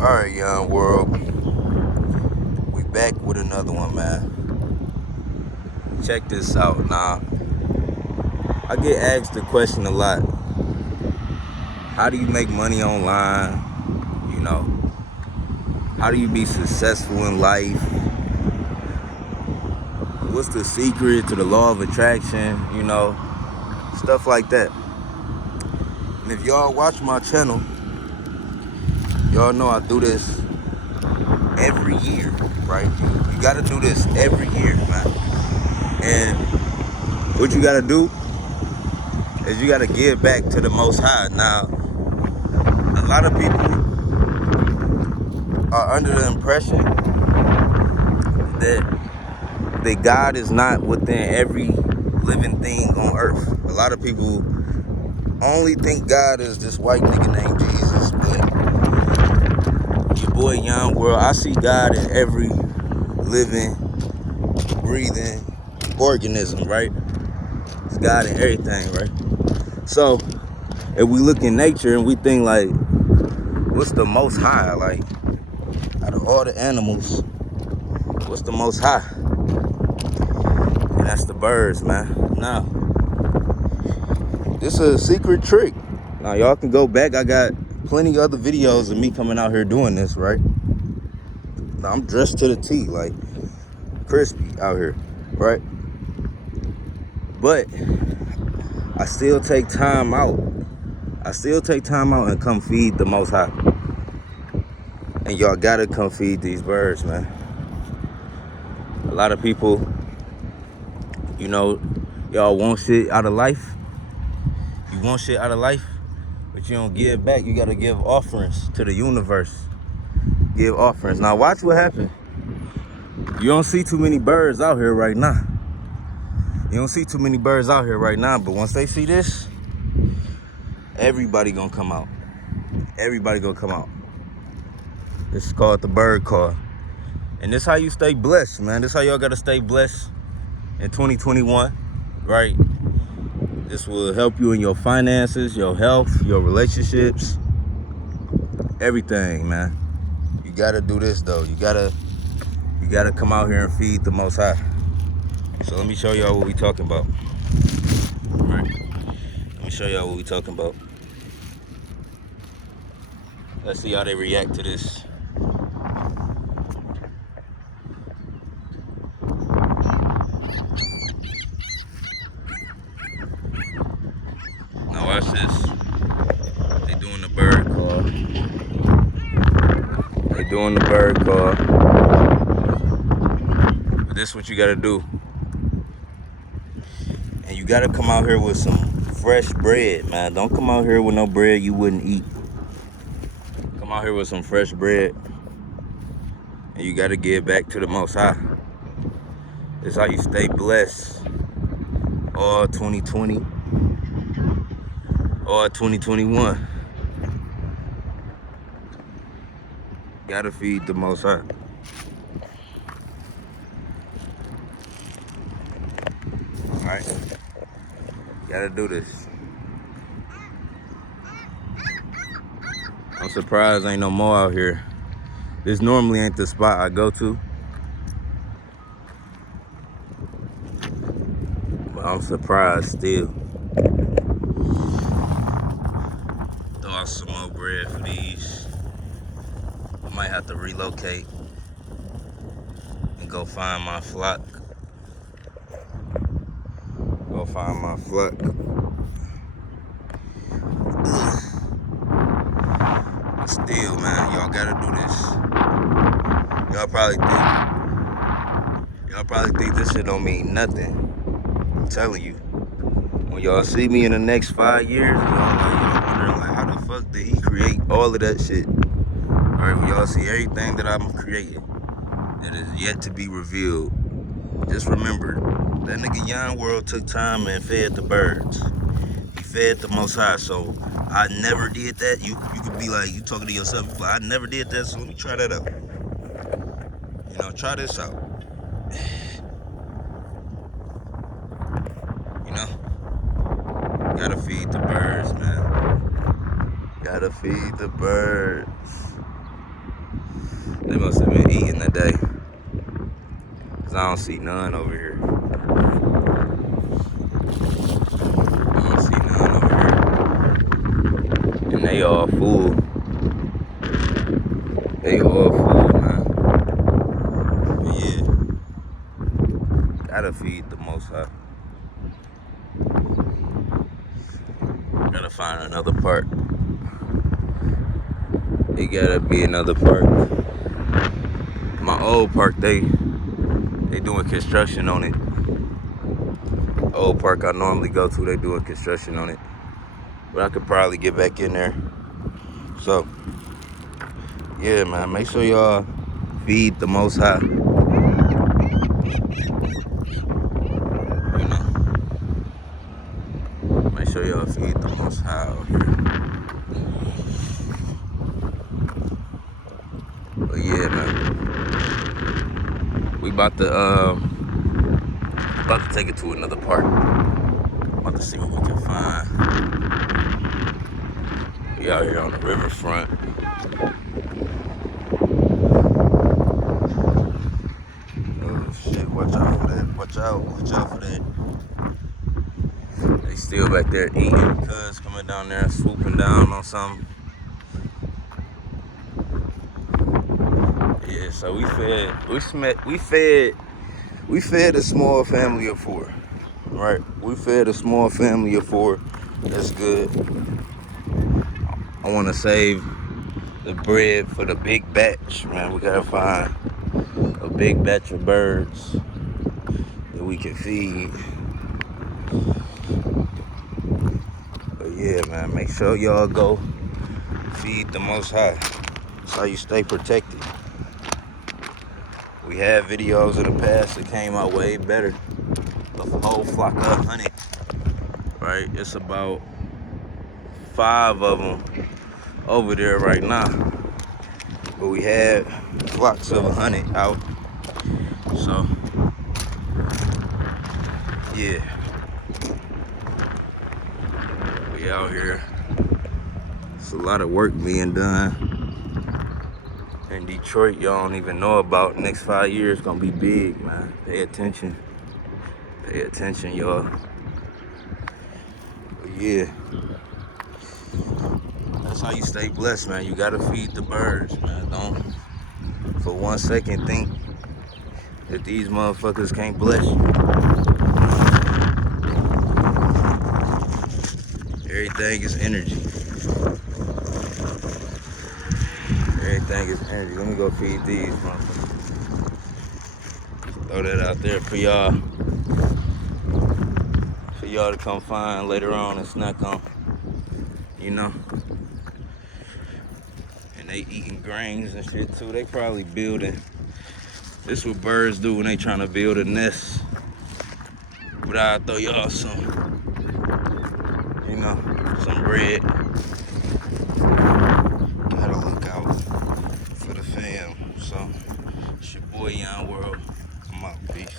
Alright, Yon World. We back with another one, man. Check this out now. I get asked the question a lot. How do you make money online? You know, how do you be successful in life? What's the secret to the law of attraction? You know, stuff like that. And if y'all watch my channel, y'all know I do this every year, right? You gotta do this every year, man. And what you gotta do is you gotta give back to the Most High. Now, a lot of people are under the impression that God is not within every living thing on earth. A lot of people only think God is this white nigga named Jesus, but your boy Yon World, I see God in every living, breathing organism, right? It's God in everything, right? So if we look in nature and we think like, what's the most high? Like, out of all the animals, what's the most high? And that's the birds, man. Now, this is a secret trick. Now, y'all can go back. I got plenty of other videos of me coming out here doing this, right? Now, I'm dressed to the T, like crispy out here, right? But I still take time out. I still take time out and come feed the Most High. And y'all gotta come feed these birds, man. A lot of people, you know, y'all want shit out of life. You want shit out of life, but you don't give back. You gotta give offerings to the universe. Give offerings. Now watch what happens. You don't see too many birds out here right now. You don't see too many birds out here right now, but once they see this, everybody gonna come out. Everybody gonna come out. This is called the bird call. And this how you stay blessed, man. This how y'all gotta stay blessed in 2021, right? This will help you in your finances, your health, your relationships, everything, man. You gotta do this though. You gotta come out here and feed the Most High. So let me show y'all what we talking about. All right. Let me show y'all what we talking about. Let's see how they react to this. Now watch this. They doing the bird call. They doing the bird call. But this is what you gotta do. And you gotta come out here with some fresh bread, man. Don't come out here with no bread you wouldn't eat. Come out here with some fresh bread. And you gotta give back to the Most High. It's how you stay blessed all 2020, all 2021. Gotta feed the Most High. Alright? Gotta do this. I'm surprised ain't no more out here. This normally ain't the spot I go to. But I'm surprised still. Throw out some more bread for these. I might have to relocate and go find my flock. Go find my flock. But still, man, y'all gotta do this. Y'all probably think this shit don't mean nothing. I'm telling you. When y'all see me in the next 5 years, y'all wondering like, how the fuck did he create all of that shit? Alright, when y'all see everything that I'm creating that is yet to be revealed, just remember, that nigga Yon World took time and fed the birds. He fed the Most High, so I never did that. You could be like, you talking to yourself, like, I never did that, so let me try that out. You know, try this out. You know? Gotta feed the birds, man. Gotta feed the birds. They must have been eating today, cause I don't see none over here. I don't see none over here, and they all full. They all full, man. But yeah, gotta feed the Most High. Gotta find another park. It gotta be another park. My old park, they doing construction on it. Old park I normally go to, they doing construction on it. But I could probably get back in there. So, yeah, man, make sure y'all feed the Most High. You know, make sure y'all feed the Most High out here. But yeah, man, we about to take it to another park. About to see what we can find. We out here on the riverfront. Oh shit, watch out for that. Watch out for that. They still back there eating, cuz coming down there swooping down on something. Yeah, so we fed a small family of 4. Right? We fed a small family of 4. That's good. I want to save the bread for the big batch, man. We gotta find a big batch of birds that we can feed. But yeah, man, make sure y'all go feed the Most High. That's how you stay protected. We had videos in the past that came out way better. A whole flock of 100, right? It's about 5 of them over there right now. But we had flocks of 100 out. So, yeah. We out here. It's a lot of work being done in Detroit. Y'all don't even know about. Next 5 years gonna be big, man. Pay attention. Pay attention, y'all. But yeah. That's how you stay blessed, man. You gotta feed the birds, man. Don't for 1 second think that these motherfuckers can't bless you. Everything is energy. Everything is energy. Let me go feed these motherfuckers. Throw that out there for y'all. For y'all to come find later on and snack on. You know? And they eating grains and shit too. They probably building. This is what birds do when they trying to build a nest. But I'll throw y'all some, you know, some bread. Gotta look out for the fam. So, it's your boy Yon World. I'm out. Peace.